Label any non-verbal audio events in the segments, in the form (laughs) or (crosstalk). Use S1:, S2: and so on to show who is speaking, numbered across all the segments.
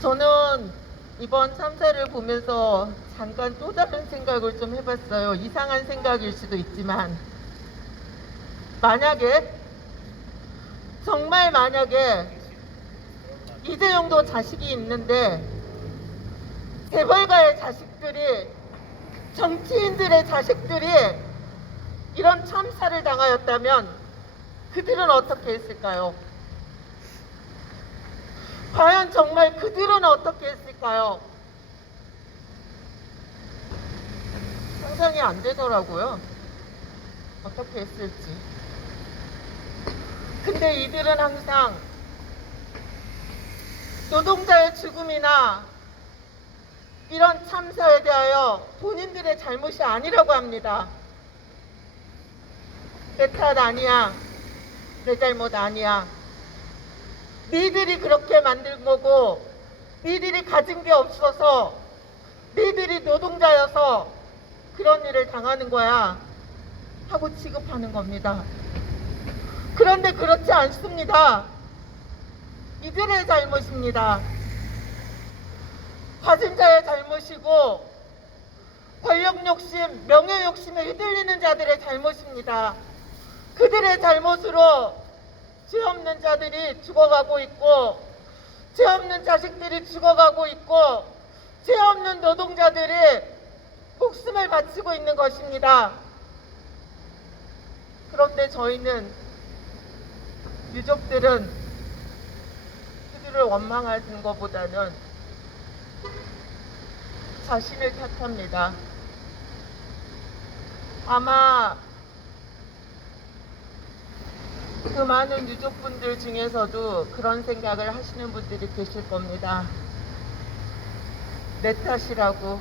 S1: 저는 이번 참사를 보면서 잠깐 또 다른 생각을 좀 해봤어요. 이상한 생각일 수도 있지만, 만약에, 정말 만약에, 이재용도 자식이 있는데, 재벌가의 자식들이, 정치인들의 자식들이 이런 참사를 당하였다면, 그들은 어떻게 했을까요? 과연 정말 그들은 어떻게 했을까요? 상상이 안 되더라고요. 어떻게 했을지. 근데 이들은 항상 노동자의 죽음이나 이런 참사에 대하여 본인들의 잘못이 아니라고 합니다. 내 탓 아니야. 내 잘못 아니야. 니들이 그렇게 만든 거고 니들이 가진 게 없어서 니들이 노동자여서 그런 일을 당하는 거야 하고 취급하는 겁니다. 그런데 그렇지 않습니다. 이들의 잘못입니다. 가진 자의 잘못이고 권력 욕심, 명예 욕심에 휘둘리는 자들의 잘못입니다. 그들의 잘못으로 죄 없는 자들이 죽어가고 있고 죄 없는 자식들이 죽어가고 있고 죄 없는 노동자들이 목숨을 바치고 있는 것입니다. 그런데 저희는 유족들은 그들을 원망하는 것보다는 자신을 탓합니다. 아마 그 많은 유족분들 중에서도 그런 생각을 하시는 분들이 계실 겁니다. 내 탓이라고.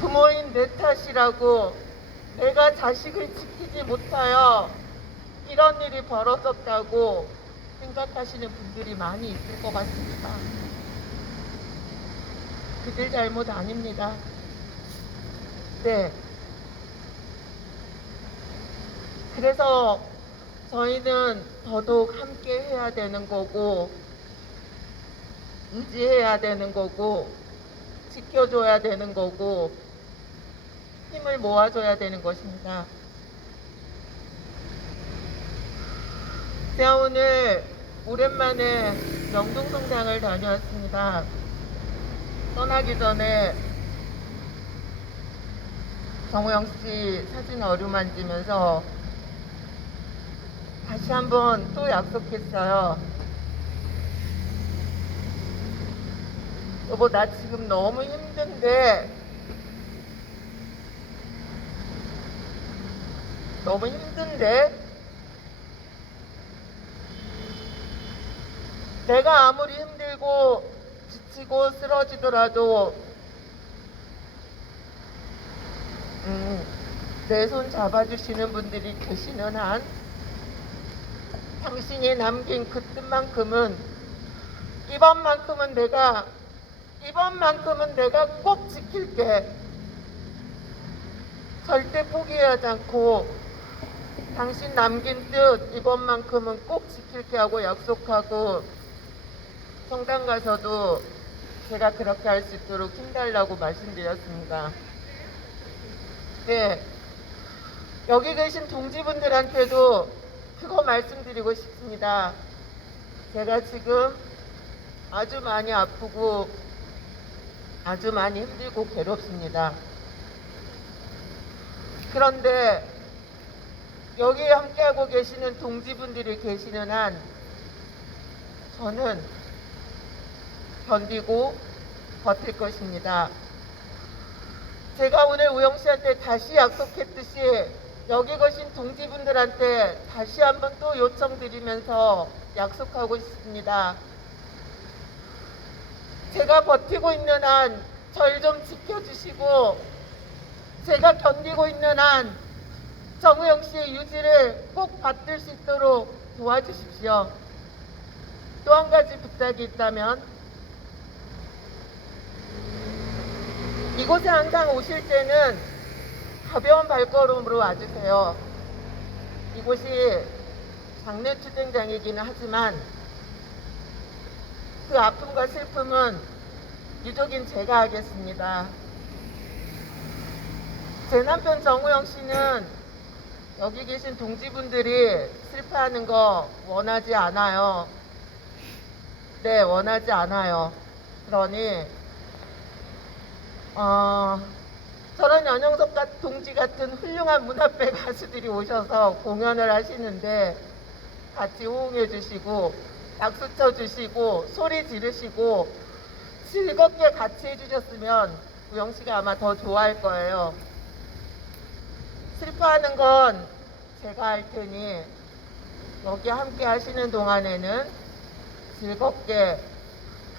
S1: 부모인 내 탓이라고 내가 자식을 지키지 못하여 이런 일이 벌어졌다고 생각하시는 분들이 많이 있을 것 같습니다. 그들 잘못 아닙니다. 네. 그래서 저희는 더더욱 함께 해야 되는 거고, 의지해야 되는 거고, 지켜줘야 되는 거고, 힘을 모아줘야 되는 것입니다. 제가 오늘 오랜만에 명동성당을 다녀왔습니다. 떠나기 전에 정우영 씨 사진 어루만지면서 다시 한번 또 약속했어요. 여보, 나 지금 너무 힘든데, 너무 힘든데, 내가 아무리 힘들고 지치고 쓰러지더라도, 음, 내 손 잡아주시는 분들이 계시는 한, 당신이 남긴 그 뜻만큼은 이번만큼은 내가 이번만큼은 내가 꼭 지킬게. 절대 포기하지 않고 당신 남긴 뜻 이번만큼은 꼭 지킬게 하고 약속하고 성당 가서도 제가 그렇게 할 수 있도록 힘달라고 말씀드렸습니다. 네. 여기 계신 동지분들한테도 그거 말씀드리고 싶습니다. 제가 지금 아주 많이 아프고 아주 많이 힘들고 괴롭습니다. 그런데 여기에 함께하고 계시는 동지분들이 계시는 한 저는 견디고 버틸 것입니다. 제가 오늘 우영 씨한테 다시 약속했듯이 여기 계신 동지분들한테 다시 한번 또 요청드리면서 약속하고 싶습니다. 제가 버티고 있는 한 절 좀 지켜주시고 제가 견디고 있는 한 정우영 씨의 유지를 꼭 받들 수 있도록 도와주십시오. 또 한 가지 부탁이 있다면 이곳에 항상 오실 때는 가벼운 발걸음으로 와주세요. 이곳이 장례 투쟁장이기는 하지만 그 아픔과 슬픔은 유족인 제가 하겠습니다. 제 남편 정우영 씨는 여기 계신 동지분들이 슬퍼하는 거 원하지 않아요. 네, 원하지 않아요. 그러니 어, 저런 연영석 같은 동지 같은 훌륭한 문화배 (laughs) 가수들이 오셔서 공연을 하시는데 같이 호응해 주시고 박수 쳐 주시고 소리 지르시고 즐겁게 같이 해주셨으면 우영 씨가 아마 더 좋아할 거예요. 슬퍼하는 건 제가 할 테니 여기 함께 하시는 동안에는 즐겁게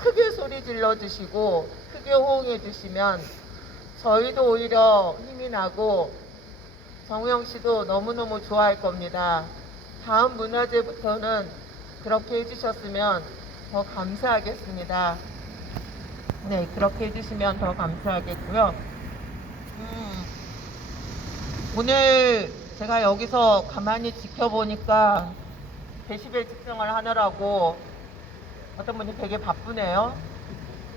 S1: 크게 소리 질러 주시고 크게 호응해 주시면 저희도 오히려 힘이 나고 정우영 씨도 너무너무 좋아할 겁니다. 다음 문화제부터는 그렇게 해주셨으면 더 감사하겠습니다. 네, 그렇게 해주시면 더 감사하겠고요. 음, 오늘 제가 여기서 가만히 지켜보니까 데시벨 측정을 하느라고 어떤 분이 되게 바쁘네요.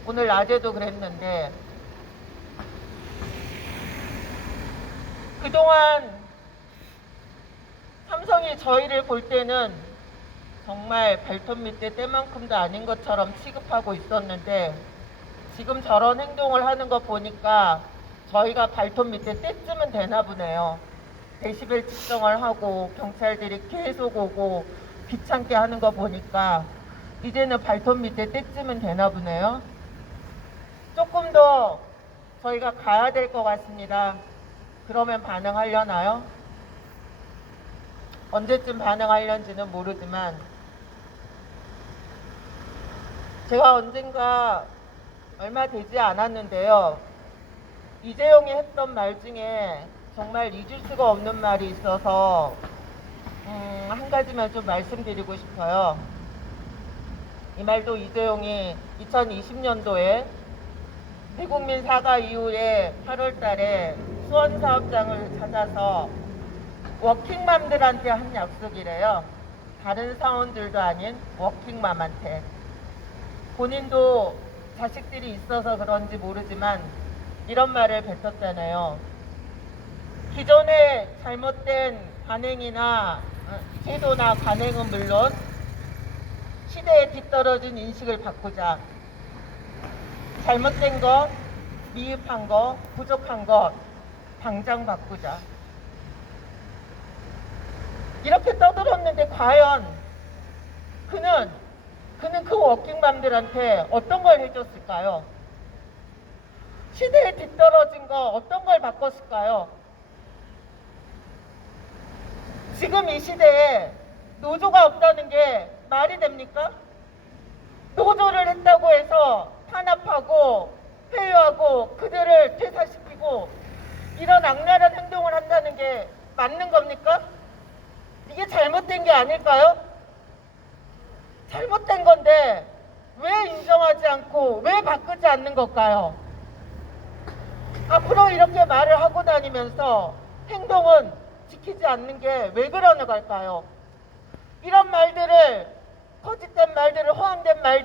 S1: 오늘 낮에도 그랬는데 그동안 삼성이 저희를 볼 때는 정말 발톱 밑에 때만큼도 아닌 것처럼 취급하고 있었는데 지금 저런 행동을 하는 거 보니까 저희가 발톱 밑에 때쯤은 되나 보네요. 데시벨 측정을 하고 경찰들이 계속 오고 귀찮게 하는 거 보니까 이제는 발톱 밑에 때쯤은 되나 보네요. 조금 더 저희가 가야 될 것 같습니다. 그러면 반응하려나요? 언제쯤 반응하려는지는 모르지만 제가 언젠가 얼마 되지 않았는데요. 이재용이 했던 말 중에 정말 잊을 수가 없는 말이 있어서 음, 한 가지만 좀 말씀드리고 싶어요. 이 말도 이재용이 2020년도에 대국민 사과 이후에 8월 달에 수원 사업장을 찾아서 워킹맘들한테 한 약속이래요. 다른 사원들도 아닌 워킹맘한테. 본인도 자식들이 있어서 그런지 모르지만 이런 말을 뱉었잖아요. 기존의 잘못된 관행이나 어, 제도나 관행은 물론 시대에 뒤떨어진 인식을 바꾸자. 잘못된 것, 미흡한 것, 부족한 것 당장 바꾸자. 이렇게 떠들었는데 과연 그는 그는 그 워킹맘들한테 어떤 걸 해줬을까요? 시대에 뒤떨어진 거 어떤 걸 바꿨을까요? 지금 이 시대에 노조가 없다는 게 말이 됩니까? 노조를 했다고 해서 탄압하고 회유하고 그들을 퇴사시키고 이런 악랄한 행동을 한다는 게 맞는 겁니까? 이게 잘못된 게 아닐까요? 잘못된 건데 왜 인정하지 않고 왜 바꾸지 않는 걸까요? 앞으로 이렇게 말을 하고 다니면서 행동은 지키지 않는 게 왜 그러는 걸까요? 이런 말들을 거짓된 말들을 허황된 말